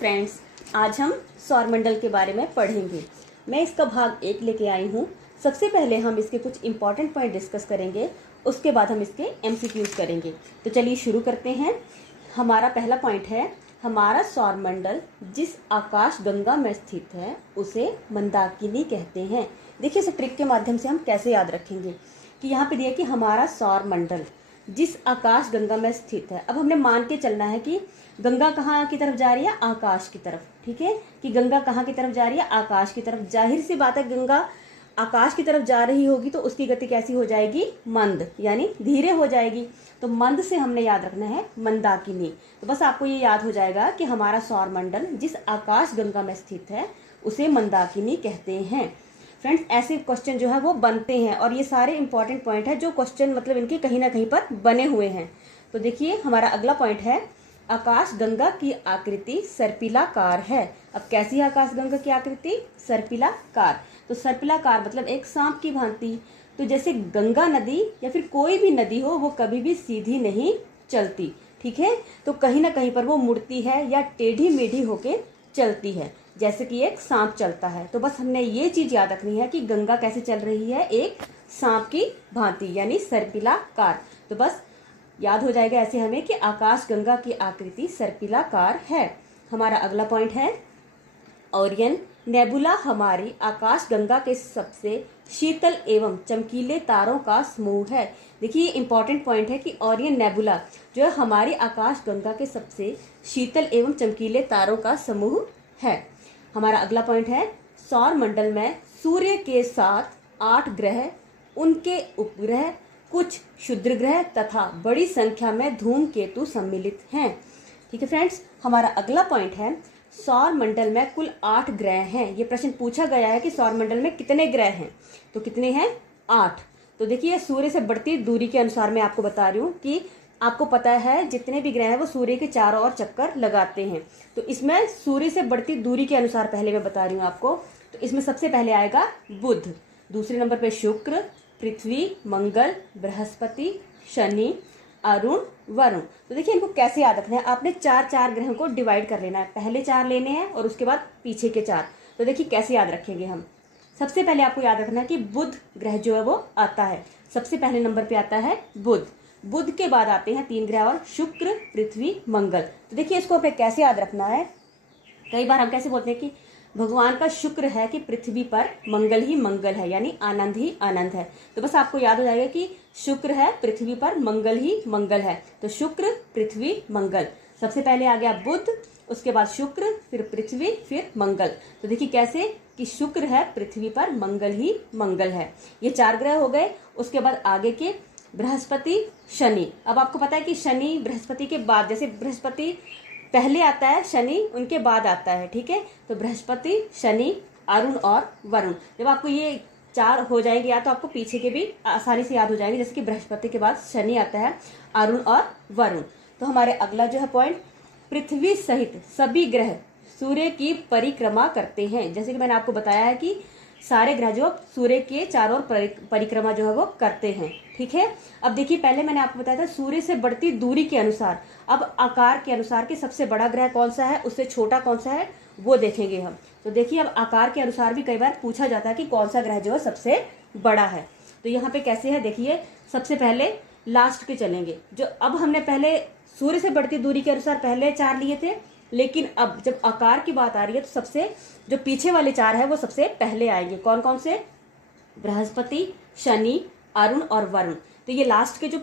Friends, आज हम सौरमंडल के बारे में पढ़ेंगे। मैं इसका भाग 1 लेके आई हूँ। सबसे पहले हम इसके कुछ इंपॉर्टेंट पॉइंट डिस्कस करेंगे, उसके बाद हम इसके MCQs करेंगे। तो चलिए शुरू करते हैं। हमारा पहला पॉइंट है, हमारा सौरमंडल जिस आकाश गंगा में स्थित है उसे मंदाकिनी कहते हैं। देखिए इस ट्रिक के माध्यम से हम कैसे याद रखेंगे कि यहाँ पे दिया कि हमारा सौरमंडल जिस आकाश गंगा में स्थित है। अब हमने मान के चलना है कि गंगा कहाँ की तरफ जा रही है, आकाश की तरफ। ठीक है कि गंगा कहाँ की तरफ जा रही है, आकाश की तरफ। जाहिर सी बात है गंगा आकाश की तरफ जा रही होगी तो उसकी गति कैसी हो जाएगी, मंद, यानी धीरे हो जाएगी। तो मंद से हमने याद रखना है मंदाकिनी। तो बस आपको ये याद हो जाएगा कि हमारा सौरमंडल जिस आकाश गंगा में स्थित है उसे मंदाकिनी कहते हैं। फ्रेंड्स, ऐसे क्वेश्चन जो है वो बनते हैं और ये सारे इंपॉर्टेंट पॉइंट है जो क्वेश्चन मतलब इनके कहीं ना कहीं पर बने हुए हैं। तो देखिए हमारा अगला पॉइंट है, आकाश गंगा की आकृति सर्पिलाकार है। अब कैसी है आकाश गंगा की आकृति, सर्पिलाकार। तो सर्पिलाकार मतलब एक सांप की भांति। तो जैसे गंगा नदी या फिर कोई भी नदी हो वो कभी भी सीधी नहीं चलती। ठीक है, तो कहीं ना कहीं पर वो मुड़ती है या टेढ़ी मेढ़ी होके चलती है, जैसे कि एक सांप चलता है। तो बस हमने ये चीज याद रखनी है कि गंगा कैसे चल रही है, एक सांप की भांति, यानी सर्पिलाकार। तो बस याद हो जाएगा ऐसे हमें कि आकाश गंगा की आकृति सर्पिलाकार है। हमारा अगला पॉइंट है, ओरियन नेबुला हमारी आकाश गंगा के सबसे शीतल एवं चमकीले तारों का समूह है। देखिए ये इंपॉर्टेंट पॉइंट है कि ओरियन नेबुला जो है हमारी आकाश गंगा के सबसे शीतल एवं चमकीले तारों का समूह है। हमारा अगला पॉइंट है, सौरमंडल में सूर्य के साथ 8 ग्रह, उनके उपग्रह, कुछ क्षुद्र ग्रह तथा बड़ी संख्या में धूमकेतु सम्मिलित हैं। ठीक है फ्रेंड्स, हमारा अगला पॉइंट है, सौरमंडल में कुल 8 ग्रह हैं। ये प्रश्न पूछा गया है कि सौरमंडल में कितने ग्रह हैं, तो कितने हैं, 8। तो देखिए सूर्य से बढ़ती दूरी के अनुसार मैं आपको बता रही हूँ कि आपको पता है जितने भी ग्रह हैं वो सूर्य के चारों ओर चक्कर लगाते हैं। तो इसमें सूर्य से बढ़ती दूरी के अनुसार पहले मैं बता रही हूँ आपको। तो इसमें सबसे पहले आएगा बुध, दूसरे नंबर पे शुक्र, पृथ्वी, मंगल, बृहस्पति, शनि, अरुण, वरुण। तो देखिए इनको कैसे याद रखना है, आपने 4 ग्रहों को डिवाइड कर लेना है। पहले 4 लेने हैं और उसके बाद पीछे के 4। तो देखिए कैसे याद रखेंगे हम। सबसे पहले आपको याद रखना है कि बुध ग्रह जो है वो आता है, सबसे पहले नंबर पे आता है बुध। बुध के बाद आते हैं 3 ग्रह और, शुक्र, पृथ्वी, मंगल। तो देखिए इसको हमें कैसे याद रखना है। कई बार हम कैसे बोलते हैं कि भगवान का शुक्र है कि पृथ्वी पर मंगल ही मंगल है, यानी आनंद ही आनंद है। तो बस आपको याद हो जाएगा कि शुक्र है पृथ्वी पर मंगल ही मंगल है। तो शुक्र, पृथ्वी, मंगल। सबसे पहले आ गया बुध, उसके बाद शुक्र, फिर पृथ्वी, फिर मंगल। तो देखिए कैसे कि शुक्र है पृथ्वी पर मंगल ही मंगल है। ये 4 ग्रह हो गए। उसके बाद आगे के बृहस्पति, शनि। अब आपको पता है कि शनि बृहस्पति के बाद, जैसे बृहस्पति पहले आता है, शनि उनके बाद आता है। ठीक है, तो बृहस्पति, शनि, अरुण और वरुण। जब आपको ये 4 हो जाएंगे या तो आपको पीछे के भी आसानी से याद हो जाएंगे, जैसे कि बृहस्पति के बाद शनि आता है, अरुण और वरुण। तो हमारे अगला जो है पॉइंट, पृथ्वी सहित सभी ग्रह सूर्य की परिक्रमा करते हैं। जैसे कि मैंने आपको बताया है कि सारे ग्रह जो सूर्य के चारों ओर परिक्रमा जो है वो करते हैं। ठीक है, अब देखिए पहले मैंने आपको बताया था सूर्य से बढ़ती दूरी के अनुसार। अब आकार के अनुसार कि सबसे बड़ा ग्रह कौन सा है, उससे छोटा कौन सा है, वो देखेंगे हम। तो देखिए अब आकार के अनुसार भी कई बार पूछा जाता है कि कौन सा ग्रह जो है सबसे बड़ा है। तो यहाँ पे कैसे है, देखिए सबसे पहले लास्ट के चलेंगे। जो अब हमने पहले सूर्य से बढ़ती दूरी के अनुसार पहले 4 लिए थे, लेकिन अब जब आकार की बात आ रही है तो सबसे जो पीछे वाले 4 है वो सबसे पहले आएंगे। कौन कौन से, बृहस्पति, शनि, अरुण और वरुण। तो ये लास्ट के जो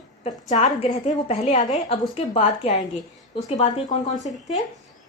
4 ग्रह थे वो पहले आ गए। अब उसके बाद के आएंगे, तो उसके बाद के कौन कौन से थे,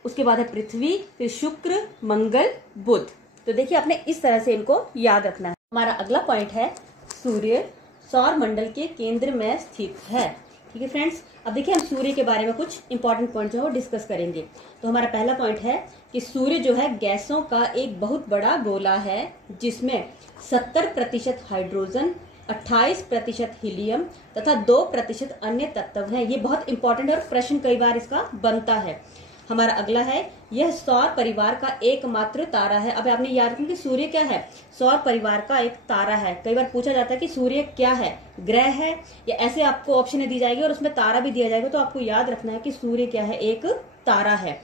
उसके बाद है पृथ्वी, फिर शुक्र, मंगल, बुध। तो देखिए आपने इस तरह से इनको याद रखना है। हमारा अगला पॉइंट है, सूर्य सौरमंडल के केंद्र में स्थित है। ठीक है फ्रेंड्स, अब देखिए हम सूर्य के बारे में कुछ इंपॉर्टेंट पॉइंट जो है वो डिस्कस करेंगे। तो हमारा पहला पॉइंट है कि सूर्य जो है गैसों का एक बहुत बड़ा गोला है जिसमें 70% हाइड्रोजन, 28% हीलियम तथा 2% अन्य तत्व हैं। ये बहुत इंपॉर्टेंट और प्रश्न कई बार इसका बनता है। हमारा अगला है, यह सौर परिवार का एकमात्र तारा है। अब आपने याद रखना कि सूर्य क्या है, सौर परिवार का एक तारा है। कई बार पूछा जाता है कि सूर्य क्या है, ग्रह है, या ऐसे आपको ऑप्शन दी जाएगी और उसमें तारा भी दिया जाएगा। तो आपको याद रखना है कि सूर्य क्या है, एक तारा है।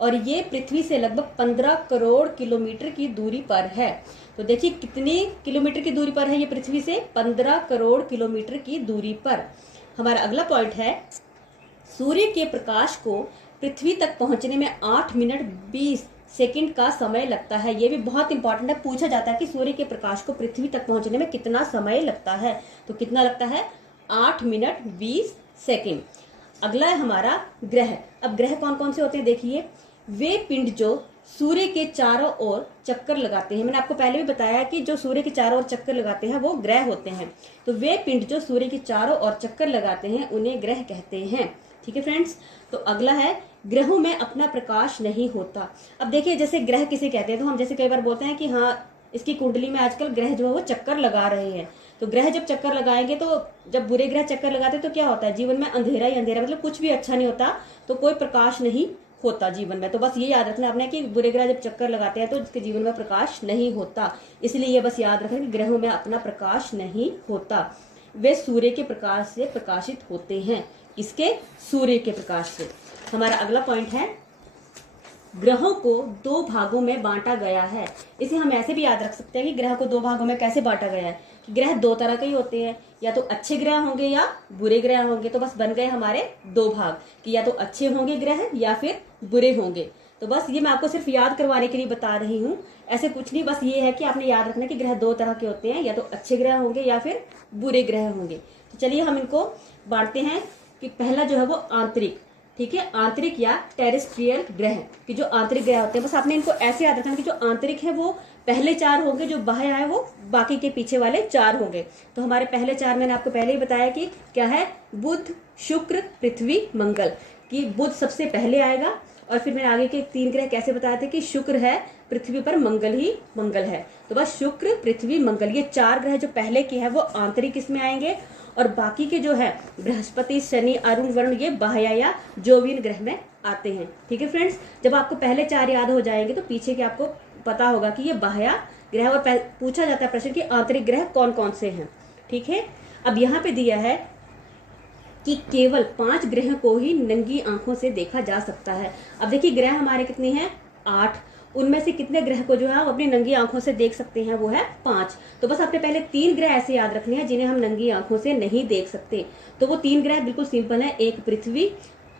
और ये पृथ्वी से लगभग 15 करोड़ किलोमीटर की दूरी पर है। तो देखिए कितनी किलोमीटर की दूरी पर है ये पृथ्वी से, 15 करोड़ किलोमीटर की दूरी पर। हमारा अगला पॉइंट है, सूर्य के प्रकाश को पृथ्वी तक पहुंचने में 8 मिनट 20 सेकंड का समय लगता है। ये भी बहुत इंपॉर्टेंट है, पूछा जाता है कि सूर्य के प्रकाश को पृथ्वी तक पहुंचने में कितना समय लगता है। तो कितना लगता है? 8 मिनट 20 सेकंड। अगला है हमारा ग्रह। अब ग्रह कौन कौन से होते हैं देखिए, वे पिंड जो सूर्य के चारों ओर चक्कर लगाते हैं। मैंने आपको पहले भी बताया कि जो सूर्य के चारों ओर चक्कर लगाते हैं वो ग्रह होते हैं। तो वे पिंड जो सूर्य के चारों ओर चक्कर लगाते हैं उन्हें ग्रह कहते हैं। ठीक है फ्रेंड्स। तो अगला है, ग्रहों में अपना प्रकाश नहीं होता। अब देखिए जैसे ग्रह किसे कहते हैं, तो हम जैसे कई बार बोलते हैं कि हाँ इसकी कुंडली में आजकल ग्रह जो है वो चक्कर लगा रहे हैं। तो ग्रह जब चक्कर लगाएंगे, तो जब बुरे ग्रह चक्कर लगाते हैं तो क्या होता है, जीवन में अंधेरा ही अंधेरा, मतलब कुछ भी अच्छा नहीं होता, तो कोई प्रकाश नहीं होता जीवन में। तो बस ये याद रखना आपने कि बुरे ग्रह जब चक्कर लगाते हैं तो उसके जीवन में प्रकाश नहीं होता। इसलिए ये बस याद रखें कि ग्रहों में अपना प्रकाश नहीं होता, वे सूर्य के प्रकाश से प्रकाशित होते हैं। इसके सूर्य के प्रकाश से। हमारा अगला पॉइंट है, ग्रहों को 2 भागों में बांटा गया है। इसे हम ऐसे भी याद रख सकते हैं कि ग्रह को 2 भागों में कैसे बांटा गया है, कि ग्रह 2 तरह के ही होते हैं, या तो अच्छे ग्रह होंगे या बुरे ग्रह होंगे। तो बस बन गए हमारे 2 भाग, कि या तो अच्छे होंगे ग्रह या फिर बुरे होंगे। तो बस ये मैं आपको सिर्फ याद करवाने के लिए बता रही हूँ, ऐसे कुछ नहीं, बस ये है कि आपने याद रखना कि ग्रह 2 तरह के होते हैं, या तो अच्छे ग्रह होंगे या फिर बुरे ग्रह होंगे। तो चलिए हम इनको बांटते हैं कि पहला जो है वो आंतरिक, ठीक है, आंतरिक या टेरेस्ट्रियल ग्रह, कि जो आंतरिक ग्रह होते हैं, बस आपने इनको ऐसे याद रखना कि जो आंतरिक है वो पहले 4 होंगे, जो बाह्य है वो बाकी के पीछे वाले 4 होंगे। तो हमारे पहले 4 मैंने आपको पहले ही बताया कि क्या है, बुध, शुक्र, पृथ्वी, मंगल, कि बुध सबसे पहले आएगा, और फिर मैंने आगे के 3 ग्रह कैसे बताए थे कि शुक्र है पृथ्वी पर, मंगल ही मंगल है। तो बस शुक्र, पृथ्वी, मंगल, ये 4 ग्रह जो पहले के हैं वो आंतरिक इसमें आएंगे, और बाकी के जो है बृहस्पति, शनि, अरुण, वरुण, ये बाह्य या जोवियन ग्रह में आते हैं। ठीक है फ्रेंड्स, जब आपको पहले 4 याद हो जाएंगे तो पीछे के आपको पता होगा कि ये बाह्य ग्रह, और पूछा जाता है प्रश्न कि आंतरिक ग्रह कौन कौन से हैं। ठीक है, अब यहाँ पे दिया है कि केवल 5 ग्रह को ही नंगी आंखों से देखा जा सकता है। अब देखिए ग्रह हमारे कितने हैं, 8, उनमें से कितने ग्रह को जो है हम अपनी नंगी आंखों से देख सकते हैं, वो है 5। तो बस आपने पहले 3 ग्रह ऐसे याद रखने हैं जिन्हें हम नंगी आंखों से नहीं देख सकते। तो वो 3 ग्रह बिल्कुल सिंपल है, एक पृथ्वी,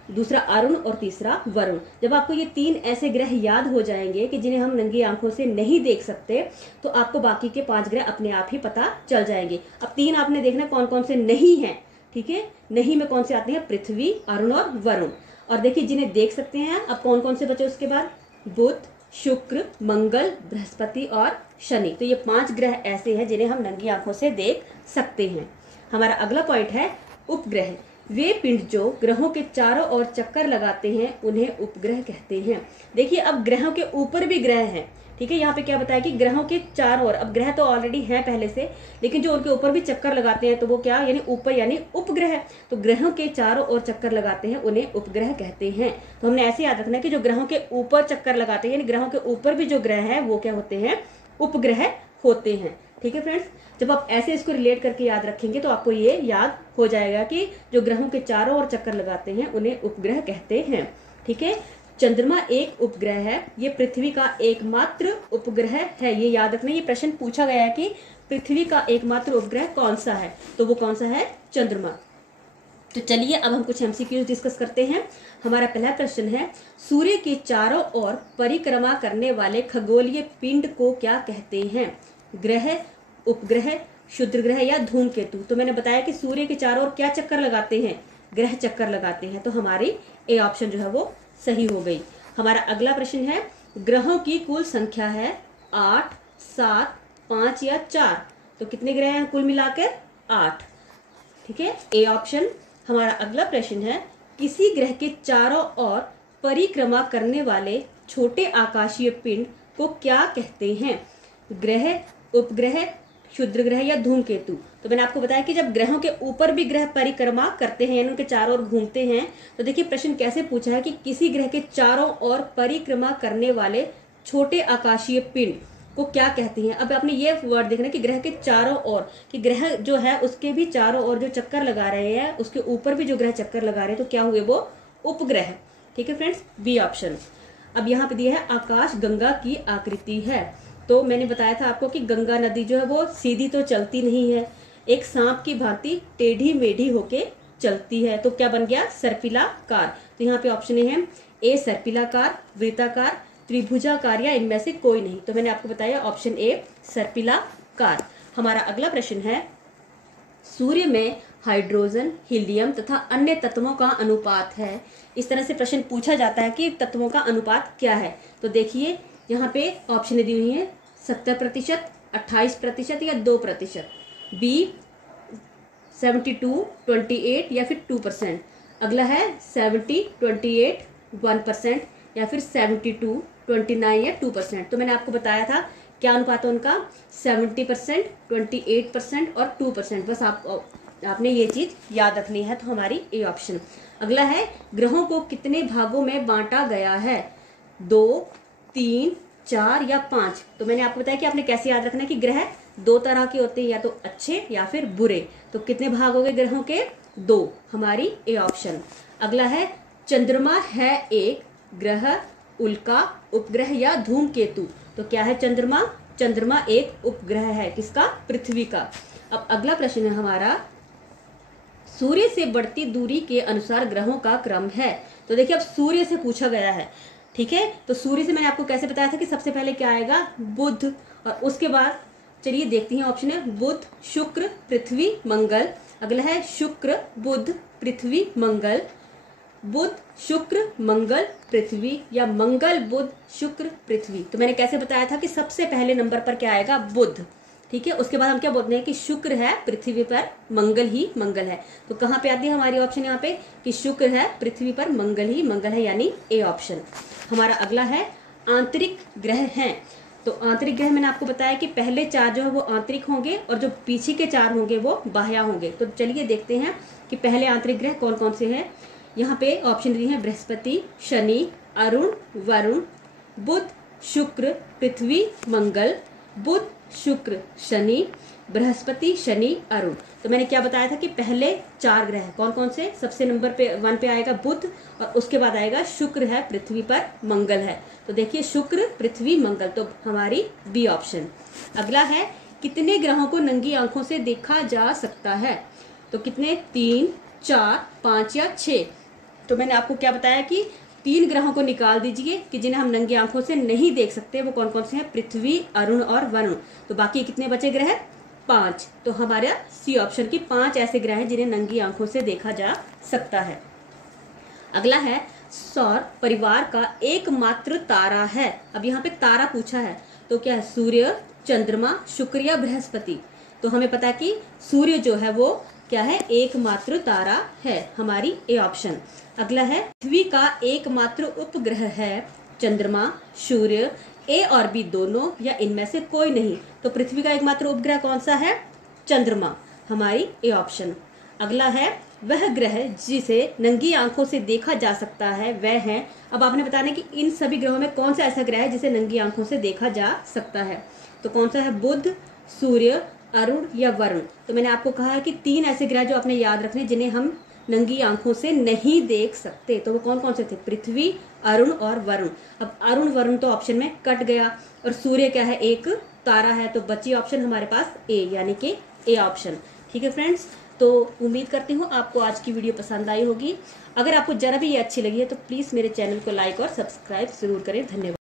दूसरा अरुण और तीसरा वरुण। जब आपको ये 3 ऐसे ग्रह याद हो जाएंगे कि जिन्हें हम नंगी आंखों से नहीं देख सकते, तो आपको बाकी के 5 ग्रह अपने आप ही पता चल जाएंगे। अब 3 आपने देखना कौन कौन से नहीं है। ठीक है, नहीं में कौन से आते हैं, पृथ्वी, अरुण और वरुण। और देखिए जिन्हें देख सकते हैं, अब कौन कौन से बचे उसके बाद, बुध, शुक्र, मंगल, बृहस्पति और शनि। तो ये 5 ग्रह ऐसे हैं जिन्हें हम नंगी आंखों से देख सकते हैं। हमारा अगला पॉइंट है उपग्रह। वे पिंड जो ग्रहों के चारों ओर चक्कर लगाते हैं उन्हें उपग्रह कहते हैं। देखिए अब ग्रहों के ऊपर भी ग्रह हैं। ठीक है, यहाँ पे क्या बताया कि ग्रहों के चारों ओर, अब ग्रह तो ऑलरेडी है पहले से, लेकिन जो उनके ऊपर भी चक्कर लगाते हैं तो वो क्या, यानी ऊपर, यानी उपग्रह। तो ग्रहों के चारों ओर चक्कर लगाते हैं उन्हें उपग्रह कहते हैं। तो हमने ऐसे याद रखना है कि जो ग्रहों के ऊपर चक्कर लगाते हैं, यानी ग्रहों के ऊपर भी जो ग्रह है वो क्या होते हैं, उपग्रह होते हैं। ठीक है फ्रेंड्स, जब आप ऐसे इसको रिलेट करके याद रखेंगे तो आपको ये याद हो जाएगा कि जो ग्रहों के चारों ओर चक्कर लगाते हैं उन्हें उपग्रह कहते हैं। ठीक है, चंद्रमा एक उपग्रह है, ये पृथ्वी का एकमात्र उपग्रह है। ये याद रखना, ये प्रश्न पूछा गया है कि पृथ्वी का एकमात्र उपग्रह कौन सा है, तो वो कौन सा है, चंद्रमा। तो चलिए अब हम कुछ एमसीक्यूज डिस्कस करते हैं। हमारा पहला प्रश्न है, सूर्य के चारों ओर परिक्रमा करने वाले खगोलीय पिंड को क्या कहते हैं, ग्रह, उपग्रह, क्षुद्र ग्रह या धूमकेतु। तो मैंने बताया कि सूर्य के चारों ओर क्या चक्कर लगाते हैं, ग्रह चक्कर लगाते हैं। तो हमारी ए ऑप्शन जो है वो सही हो गई। हमारा अगला प्रश्न है, ग्रहों की कुल संख्या है 8, 7, 5 या 4। तो कितने ग्रह हैं कुल मिलाकर, 8। ठीक है, ए ऑप्शन। हमारा अगला प्रश्न है, किसी ग्रह के चारों ओर परिक्रमा करने वाले छोटे आकाशीय पिंड को क्या कहते हैं, ग्रह, उपग्रह, क्षुद्र ग्रह या धूमकेतु। तो मैंने आपको बताया कि जब ग्रहों के ऊपर भी ग्रह परिक्रमा करते हैं, यानी उनके चारों ओर घूमते हैं, तो देखिए प्रश्न कैसे पूछा है कि किसी ग्रह के चारों ओर परिक्रमा करने वाले छोटे आकाशीय पिंड को क्या कहते हैं। अब आपने ये वर्ड देखना कि ग्रह के चारों ओर, कि ग्रह जो है उसके भी चारों ओर जो चक्कर लगा रहे हैं, उसके ऊपर भी जो ग्रह चक्कर लगा रहे हैं, तो क्या हुए वो उपग्रह। ठीक है फ्रेंड्स, बी ऑप्शन। अब यहाँ पे दिया है आकाश गंगा की आकृति है। तो मैंने बताया था आपको कि गंगा नदी जो है वो सीधी तो चलती नहीं है, एक सांप की भांति टेढ़ी मेढ़ी होके चलती है। तो क्या बन गया? सर्पिलाकार। तो यहाँ पे ऑप्शन है ए सर्पिलाकार, वृत्ताकार, त्रिभुजाकार या इनमें से कोई नहीं। तो मैंने आपको बताया ऑप्शन ए सर्पिलाकार। हमारा अगला प्रश्न है, सूर्य में हाइड्रोजन, हीलियम तथा अन्य तत्वों का अनुपात है। इस तरह से प्रश्न पूछा जाता है कि तत्वों का अनुपात क्या है। तो देखिए यहाँ पे ऑप्शन दी हुई है 70%, 28% या 2%, बी 72, 28 या फिर 2%। अगला है 70, 28, 1% या फिर 72, 29 या 2%। तो मैंने आपको बताया था क्या अनुपात है उनका, 70%, 28% और 2%। बस आपने ये चीज याद रखनी है। तो हमारी ए ऑप्शन। अगला है, ग्रहों को कितने भागों में बांटा गया है? 2, 3, 4 या 5। तो मैंने आपको बताया कि आपने कैसे याद रखना है कि ग्रह 2 तरह के होते हैं, या तो अच्छे या फिर बुरे। तो कितने भाग हो गए ग्रहों के? 2। हमारी ए ऑप्शन। अगला है, चंद्रमा है एक ग्रह, उल्का, उपग्रह या धूमकेतु। तो क्या है चंद्रमा? चंद्रमा एक उपग्रह है। किसका? पृथ्वी का। अब अगला प्रश्न है हमारा, सूर्य से बढ़ती दूरी के अनुसार ग्रहों का क्रम है। तो देखिए अब सूर्य से पूछा गया है, ठीक है। तो सूर्य से मैंने आपको कैसे बताया था कि सबसे पहले क्या आएगा? बुध, और उसके बाद चलिए देखते हैं ऑप्शन है बुध, शुक्र, पृथ्वी, मंगल। अगला है शुक्र, बुध, पृथ्वी, मंगल, बुध, शुक्र, मंगल, पृथ्वी या मंगल, बुध, शुक्र, पृथ्वी। तो मैंने कैसे बताया था कि सबसे पहले नंबर पर क्या आएगा? बुध, ठीक है। उसके बाद हम क्या बोलते हैं कि शुक्र है पृथ्वी पर, मंगल ही मंगल है। तो कहाँ पे आती है हमारी ऑप्शन यहाँ पे कि शुक्र है पृथ्वी पर, मंगल ही मंगल है, यानी ए ऑप्शन। हमारा अगला है, आंतरिक ग्रह हैं। तो आंतरिक ग्रह मैंने आपको बताया कि पहले 4 जो है वो आंतरिक होंगे और जो पीछे के 4 होंगे वो बाह्य होंगे। तो चलिए देखते हैं कि पहले आंतरिक ग्रह कौन कौन से हैं। यहाँ पे ऑप्शन दिए हैं बृहस्पति, शनि, अरुण, वरुण, बुध, शुक्र, पृथ्वी, मंगल, बुध, शुक्र, शनि, बृहस्पति, शनि, अरुण। तो मैंने क्या बताया था कि पहले 4 ग्रह कौन कौन से? सबसे नंबर पे 1 पे आएगा बुध, और उसके बाद आएगा शुक्र है पृथ्वी पर, मंगल है। तो देखिए शुक्र, पृथ्वी, मंगल, तो हमारी बी ऑप्शन। अगला है, कितने ग्रहों को नंगी आंखों से देखा जा सकता है? तो कितने? 3, 4, 5 या 6। तो मैंने आपको क्या बताया कि 3 ग्रहों को निकाल दीजिए कि जिन्हें हम नंगी आंखों से नहीं देख सकते। वो कौन कौन से हैं? पृथ्वी, अरुण और वरुण। तो बाकी कितने बचे ग्रह? 5। तो हमारा सी ऑप्शन की 5 ऐसे ग्रह हैं जिन्हें नंगी आंखों से देखा जा सकता है। अगला है, सौर परिवार का एकमात्र तारा है। अब यहाँ पे तारा पूछा है, तो क्या है? सूर्य, चंद्रमा, शुक्र या बृहस्पति। तो हमें पता है कि सूर्य जो है वो क्या है? एकमात्र तारा है, हमारी ए ऑप्शन। अगला है, पृथ्वी का एकमात्र उपग्रह है। चंद्रमा, सूर्य, ए और बी दोनों या इनमें से कोई नहीं। तो पृथ्वी का एकमात्र उपग्रह कौन सा है? चंद्रमा, हमारी ए ऑप्शन। अगला है, वह ग्रह जिसे नंगी आंखों से देखा जा सकता है वह है। अब आपने बताना कि इन सभी ग्रहों में कौन सा ऐसा ग्रह है जिसे नंगी आंखों से देखा जा सकता है। तो कौन सा है? बुध, सूर्य, अरुण या वरुण। तो मैंने आपको कहा है कि 3 ऐसे ग्रह जो आपने याद रखने जिन्हें हम नंगी आंखों से नहीं देख सकते। तो वो कौन कौन से थे? पृथ्वी, अरुण और वरुण। अब अरुण वरुण तो ऑप्शन में कट गया, और सूर्य क्या है? एक तारा है। तो बची ऑप्शन हमारे पास ए, यानी कि ए ऑप्शन। ठीक है फ्रेंड्स, तो उम्मीद करती हूँ आपको आज की वीडियो पसंद आई होगी। अगर आपको जरा भी ये अच्छी लगी है तो प्लीज़ मेरे चैनल को लाइक और सब्सक्राइब जरूर करें। धन्यवाद।